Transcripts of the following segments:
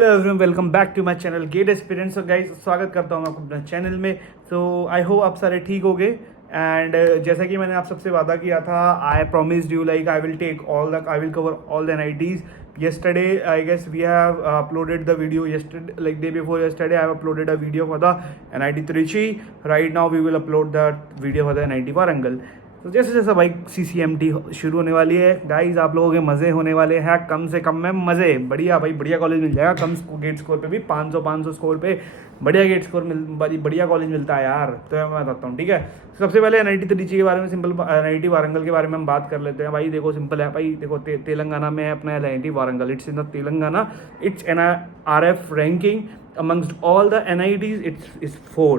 Hello everyone, welcome back to my channel get experience. So guys, स्वागत करता हूँ आपको अपने चैनल में। सो आई होप आप सारे ठीक हो गए। एंड जैसा कि मैंने आप सबसे वादा किया था, आई promised you like I will cover all the NITs. yesterday I guess we have uploaded the video yesterday, like day before yesterday I have uploaded a video for the NIT Trichy. Right now we will upload that video for the NIT Warangal. तो जैसे जैसे भाई CCMT शुरू होने वाली है guys, आप लोगों के मज़े होने वाले हैं। कम से कम में मज़े, बढ़िया भाई, बढ़िया कॉलेज मिल जाएगा। कम गेट स्कोर पे भी 500 स्कोर पे बढ़िया गेट स्कोर बढ़िया कॉलेज मिलता है यार। तो मैं बताता हूँ, ठीक है। सबसे पहले NIT त्रिची के बारे में, सिंपल NIT वारंगल के बारे में हम बात कर लेते हैं। भाई देखो, सिंपल है भाई, देखो तेलंगाना में है अपना NIT Warangal. It's in the Telangana, it's NIRF ranking amongst all the NITs it's 4.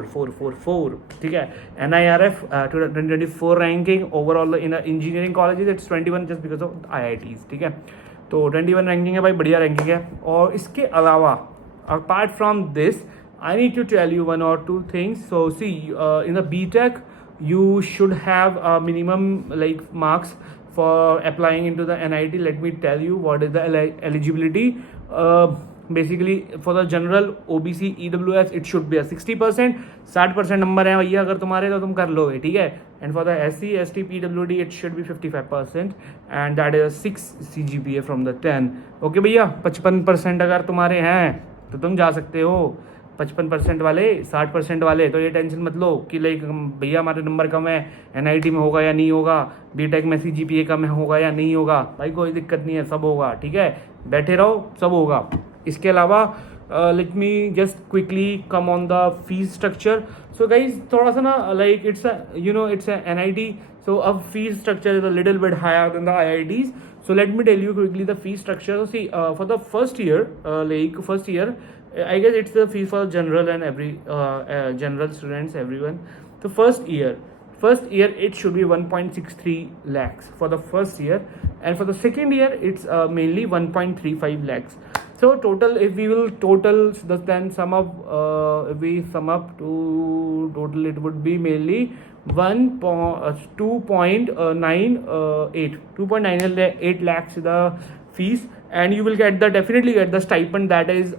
ठीक है। NIRF 2024 ranking overall in engineering colleges it's 21 just because of IITs। ठीक है, तो 21 रैंकिंग है भाई, बढ़िया रैंकिंग है। और इसके अलावा apart from this I need to tell you one or two things. So see, in the BTech you should have a minimum like marks for applying into the NIT. Let me tell you what is the eligibility. Basically for the general OBC EWS it should be 60%। 60% number है भैया अगर तुम्हारे, तो तुम कर लोगे, ठीक है। And for the SC ST PWD it should be 55% and that is 6 CGPA from the 10। Okay भैया, 55% अगर तुम्हारे हैं तो तुम जा सकते हो। 55% वाले, 60% वाले तो ये टेंशन मत लो कि लाइक भैया हमारे नंबर कम है, NIT में होगा या नहीं होगा, BTech में CGPA कम होगा या नहीं होगा। भाई कोई दिक्कत नहीं है, सब होगा, ठीक है। बैठे रहो, सब होगा। इसके अलावा let me just quickly come on the fees structure. So guys, थोड़ा सा ना like it's it's NIT, so अब fees structure is a little bit higher than the IITs. So let me tell you quickly the fee structure. So see, for the first year, I guess it's the fee for general and every general students, everyone. So first year it should be 1.63 lakhs for the first year, and for the second year it's mainly 1.35 lakhs. So total, if we will then sum up, if we sum up to total, it would be mainly 2.98 lakhs the fees, and you will definitely get the stipend that is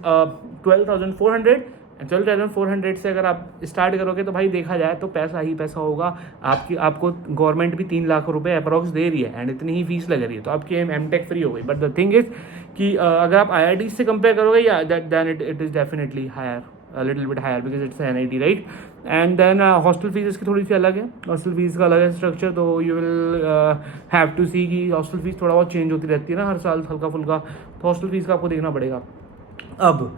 12,400। 12,400 से अगर आप start करोगे तो भाई देखा जाए तो पैसा ही पैसा होगा। आपको गवर्नमेंट भी 3 लाख रुपए अप्रॉक्स दे रही है एंड इतनी ही फीस लग रही है, तो आपकी MTech फ्री हो गई। बट द थिंग इज कि अगर आप IIT से कंपेयर करोगे, या then it is definitely higher, a little bit higher because it's NIT, right? And then hostel fees इसकी थोड़ी सी अलग है, हॉस्टल फीस का अलग है स्ट्रक्चर। तो यू विल हैव टू सी कि हॉस्टल फीस थोड़ा बहुत चेंज होती रहती है ना हर साल, हल्का फुल्का। तो हॉस्टल फीस का आपको देखना पड़ेगा। अब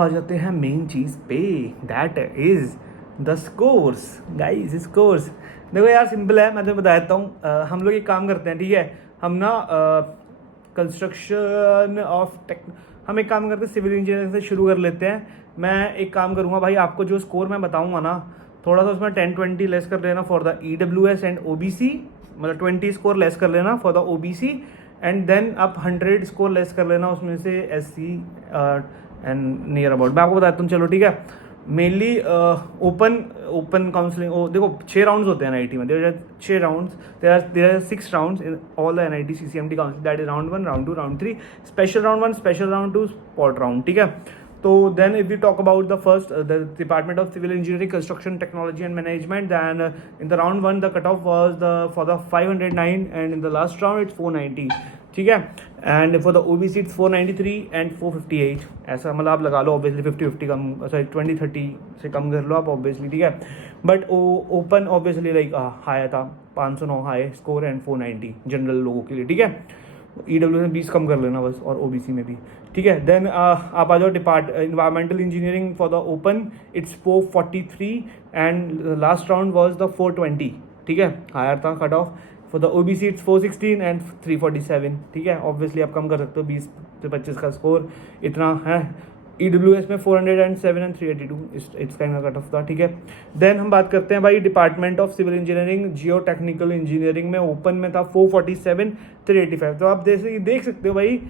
आ जाते हैं मेन चीज़ पे, that is the scores. Guys, scores देखो यार, सिंपल है, मैं तुम्हें बता देता हूँ। हम लोग एक काम करते हैं, ठीक है। हम ना कंस्ट्रक्शन ऑफ हम एक काम करते हैं, सिविल इंजीनियरिंग से शुरू कर लेते हैं। मैं एक काम करूँगा भाई, आपको जो स्कोर मैं बताऊँगा ना, थोड़ा सा उसमें 10-20 लेस कर लेना for the EWS and OBC, मतलब 20 स्कोर लेस कर लेना for the OBC, and then आप 100 स्कोर लेस कर लेना उसमें से SC एंड नियर अबाउट। मैं आपको बताता हूँ, चलो ठीक है। मेनली ओपन काउंसलिंग, देखो 6 राउंड्स होते हैं NIT में। There are 6 rounds, there are 6 rounds in all the NIT CCMT council, that is round 1, round 2, round 3, special round 1, special round 2, spot round, ठीक है। तो then if we talk about the first, the department of civil engineering construction technology and management, then in the round 1 the cut off was for the 509 and in the last round it's 490, ठीक है। And for the OBC it's 493 and 458, ऐसा मतलब आप लगा लो obviously 50-50 कम, sorry 20-30 से कम कर लो आप obviously, ठीक है। But open obviously like high था, 509 हाई स्कोर एंड 490 जनरल लोगों के लिए, ठीक है। EW में 20 कम कर लेना बस, और OBC में भी, ठीक है। देन आप आ जाओ environmental engineering for the open it's 443 and last round was the 420, ठीक है, हायर था cut off. For the OBC it's 416 and 347, ठीक है। ऑब्वियसली आप कम कर सकते हो, 20 से 25 का स्कोर इतना है। EWS में 407 एंड 382 इट्स काइंड का कट ऑफ था, ठीक है। देन हम बात करते हैं भाई department of civil engineering geotechnical engineering में, ओपन में था 447 385। तो आप देख सकते हो भाई,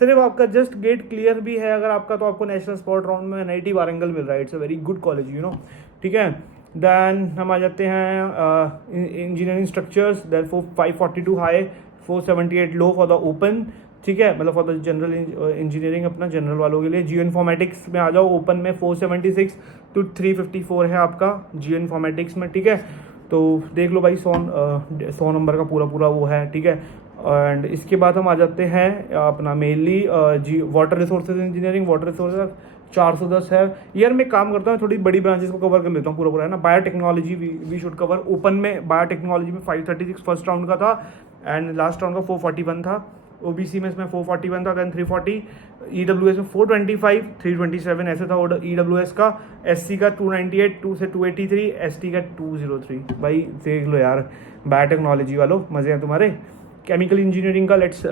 सिर्फ आपका जस्ट गेट क्लियर भी है अगर आपका, तो आपको नेशनल स्पॉट राउंड में NIT वारंगल मिल रहा है। It's a very good college, you know, ठीक है। देन हम आ जाते हैं engineering structures, then 542 high, 478 low for the open, ठीक है, मतलब फॉर द जनरल इंजीनियरिंग अपना जनरल वालों के लिए। जियो इन्फॉर्मेटिक्स में आ जाओ, ओपन में 476 to 354 है आपका जियो इन्फॉर्मेटिक्स में, ठीक है। तो देख लो भाई 100 नंबर का पूरा पूरा वो है, ठीक है। एंड इसके बाद हम आ जाते हैं अपना मेनली जी water resources engineering. Water resources 410 है। यार मैं काम करता हूँ, थोड़ी बड़ी ब्रांचेस को कवर कर लेता हूँ पूरा पूरा, है ना। Biotechnology we should cover. Open में बायोटेक्नोलॉजी में 536 फर्स्ट राउंड का था एंड लास्ट राउंड का 441 था। ओबीसी में इसमें 441 था, देन 340। ईडब्ल्यूएस में 425, 327 ऐसे था ईडब्ल्यूएस का। एससी का 298, 2 से 283, एसटी का 203। भाई देख लो यार, बायोटेक्नोलॉजी वालों मजे हैं तुम्हारे। केमिकल इंजीनियरिंग का let's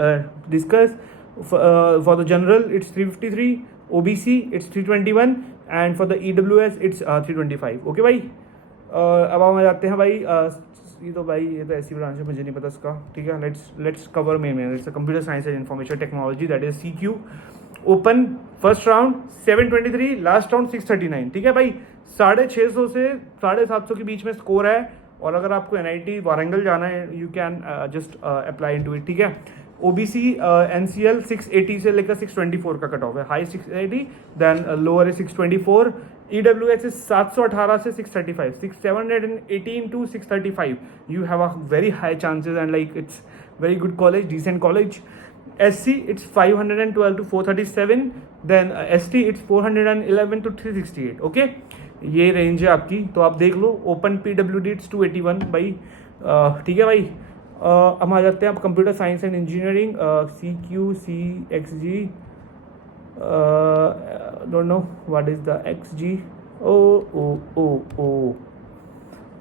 discuss. For the general it's 353, OBC it's 321 and for the EWS it's 325। Okay भाई, अब हम आ जाते हैं भाई ये तो ऐसी ब्रांच है, मुझे नहीं पता इसका, ठीक है। Let's cover main it's computer science and information technology, that is CQ. Open first round 723, last round 639, ठीक है भाई। 650 से 750 के बीच में स्कोर है। और अगर आपको एनआईटी वारंगल जाना है, you can just apply into it, ठीक है। ओबीसी एनसीएल 680 से लेकर 624 का कट ऑफ है। हाई 680, देन लोअर है 624। ईडब्ल्यूएस इज 718 से 635, 718 to 635। You have a very high chances and like it's very good college, decent college. SC it's 512 to 437, then ST it's 411 to 368। Okay, ये range है आपकी, तो आप देख लो। Open PWD it's 281 भाई, ठीक है भाई। हम आ जाते हैं अब computer science and engineering, CQCXG, don't know what is the XG। Oh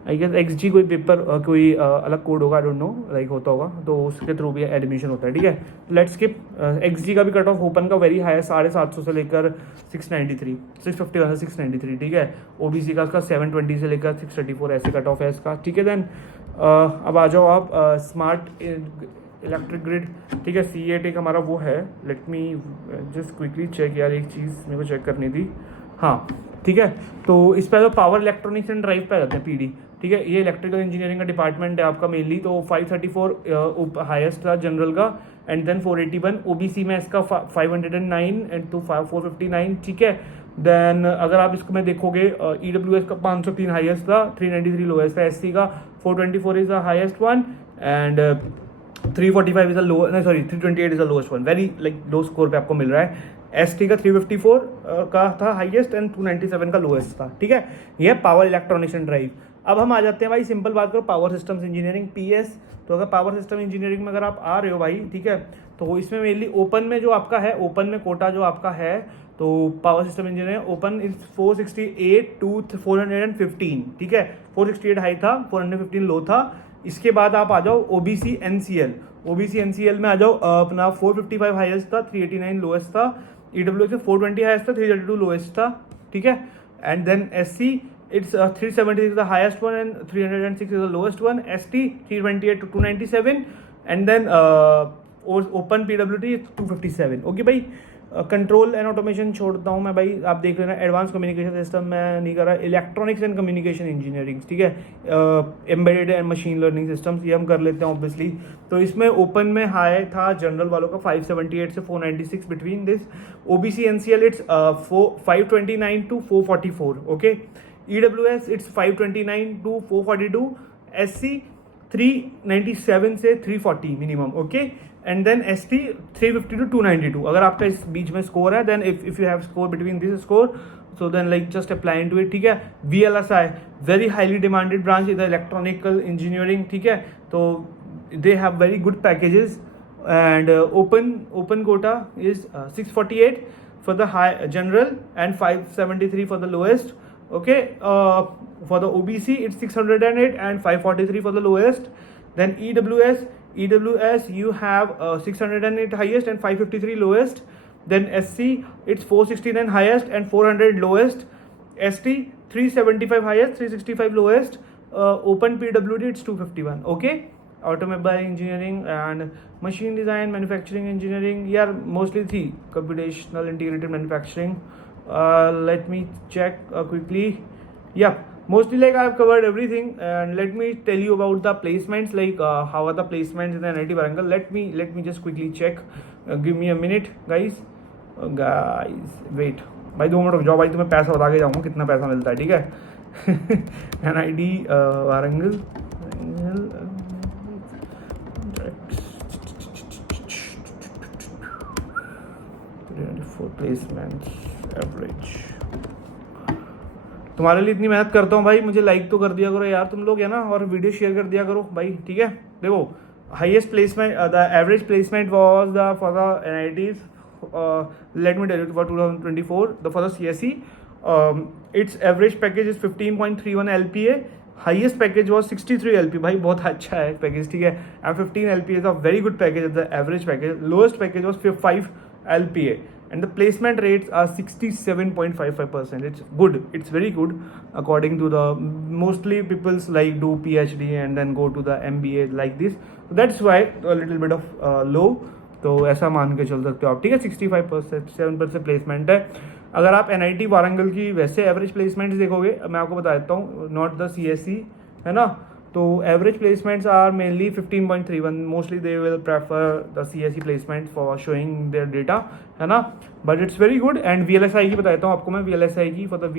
I guess XG कोई पेपर कोई अलग कोड होगा, आई डोंट नो, लाइक होता होगा, तो उसके थ्रू भी एडमिशन होता है, ठीक है। Let's skip. XG का भी कट ऑफ ओपन का वेरी हाई है, 750 से लेकर 693, 651 से 693, ठीक है। ओबीसी का इसका 720 से लेकर 634 ऐसे कट ऑफ है इसका, ठीक है। देन अब आ जाओ आप स्मार्ट इलेक्ट्रिक ग्रिड, ठीक है। CAT हमारा वो है। Let me just quickly check यार, एक चीज़ मेरे को चेक करनी थी, हाँ ठीक है। तो इस पर पावर इलेक्ट्रॉनिक्स एंड ड्राइव पे आ जाते हैं, PD, ठीक है। ये इलेक्ट्रिकल इंजीनियरिंग का डिपार्टमेंट है आपका मेनली। तो 534 हाईएस्ट था जनरल का, एंड देन 481। ओबीसी में इसका 509 एंड टू 459, ठीक है। देन अगर आप इसको में देखोगे, ईडब्ल्यूएस का 503 हाईएस्ट था, 393 लोएस्ट था। एससी का 424 is the highest one and 345 is the low, नहीं sorry 328 is the lowest one. Very like low score पे आपको मिल रहा है। एसटी का 354 का था हाईएस्ट एंड 297 का लोएस्ट था, ठीक है। ये पावर इलेक्ट्रॉनिक्स एंड ड्राइव। अब हम आ जाते हैं भाई, सिंपल बात करो, पावर सिस्टम्स इंजीनियरिंग PS। तो अगर पावर सिस्टम इंजीनियरिंग में अगर आप आ रहे हो भाई, ठीक है, तो इसमें मेनली ओपन में जो आपका है, ओपन में कोटा जो आपका है, तो power system engineering open is 468 to 415, ठीक है। 468 हाई था, 415 लो था। इसके बाद आप आ जाओ ओबीसी एनसीएल में आ जाओ, अपना 455 हाईएस्ट था, 389 लोएस्ट था। ईडब्ल्यू से 420 हाईएस्ट था, 332 लोएस्ट था, ठीक है। And then SC it's 370 is the highest one and 306 is the lowest one. ST 328 to 297 and then open PWD 257। Okay भाई, कंट्रोल एंड ऑटोमेशन छोड़ता हूँ मैं भाई, आप देख लेना। एडवांस कम्युनिकेशन सिस्टम में नहीं कर रहा। इलेक्ट्रॉनिक्स एंड कम्युनिकेशन इंजीनियरिंग, ठीक है। Embedded and machine learning systems, ये हम कर लेते हैं ऑब्वियसली। तो इसमें ओपन में हाई था जनरल वालों का 578 से 496 between this. OBC NCL it's 529 to 444, okay. EWS it's 529 to 442, SC 397 से 340 minimum, okay. And then ST 350 to 292। अगर आपका इस बीच में स्कोर है, then if you have score between this score, so then like just apply to it, ठीक है। VLSI very highly demanded branch is electronical engineering, ठीक है। तो they have very good packages and open quota is 648 for the high general and 573 for the lowest, okay. For the OBC it's 608 and 543 for the lowest. Then EWS you have 608 highest and 553 lowest. Then SC it's 469 highest and 400 lowest. ST 375 highest, 365 lowest. Open PWD it's 251, okay. Automobile engineering and machine design, manufacturing engineering, yeah, mostly three computational integrated manufacturing. Let me check quickly. Yeah, mostly like I've covered everything, and let me tell you about the placements, like how are the placements in the NIT Warangal. Let me just quickly check. Give me a minute guys. Wait भाई 2 minute रुक जाओ भाई, तुम्हें पैसा बता के जाऊँगा कितना पैसा मिलता है, ठीक है। NIT Warangal placement average. तुम्हारे लिए इतनी मेहनत करता हूँ भाई, मुझे लाइक तो कर दिया करो यार तुम लोग, है ना, और वीडियो शेयर कर दिया करो भाई, ठीक है। देखो highest placement, the average placement was the for the NITs, let me tell you for 2024 for the CSE, its average package is 15.31 LPA, highest package was 63 LPA, भाई बहुत अच्छा है पैकेज, ठीक है। and 15 LPA is a very good package, the average package, lowest package was 5 LPA, and the placement rates are 67.55%. It's good, it's very good according to the, mostly people's like do PhD and then go to the MBA like this, so that's why a little bit of low, तो ऐसा मान के चल सकते हो आप, ठीक है। 65% प्लेसमेंट है। अगर आप NIT वारंगल की वैसे एवरेज प्लेसमेंट्स देखोगे, मैं आपको बता देता हूँ, नॉट द CSE, है ना, तो average placements are mainly 15.31, mostly they will prefer the CSE placement for showing their data, है ना, but it's very good. And VLSI की बता देता हूँ आपको मैं, VLSI की, for the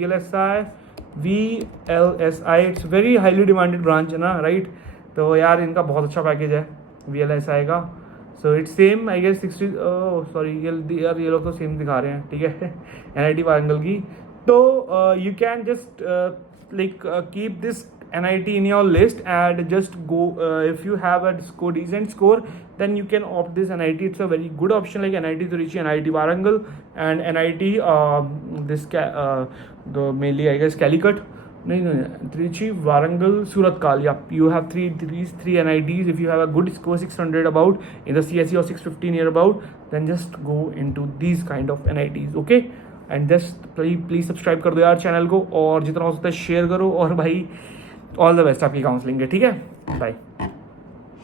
VLSI it's very highly demanded branch, है ना, राइट। तो यार इनका बहुत अच्छा पैकेज है VLSI का, so it's same I guess 60, sorry यार ये लोग तो सेम दिखा रहे हैं, ठीक है। NIT वारंगल की, तो you can just like keep this NIT in your list and just go, if you have a decent score, then you can opt this NIT. It's a very good option, like NIT Trichy, NIT Warangal, and NIT the mainly I guess Calicut. No, Trichy, Warangal, Surat-Kal. Yeah, you have these three NITs. If you have a good score 600 about in the CSE or 615 near about, then just go into these kind of NITs, okay? And just please subscribe कर दो यार channel को, और जितना हो सकता है share करो, और भाई ऑल द बेस्ट आपकी काउंसलिंग के, ठीक है, बाय।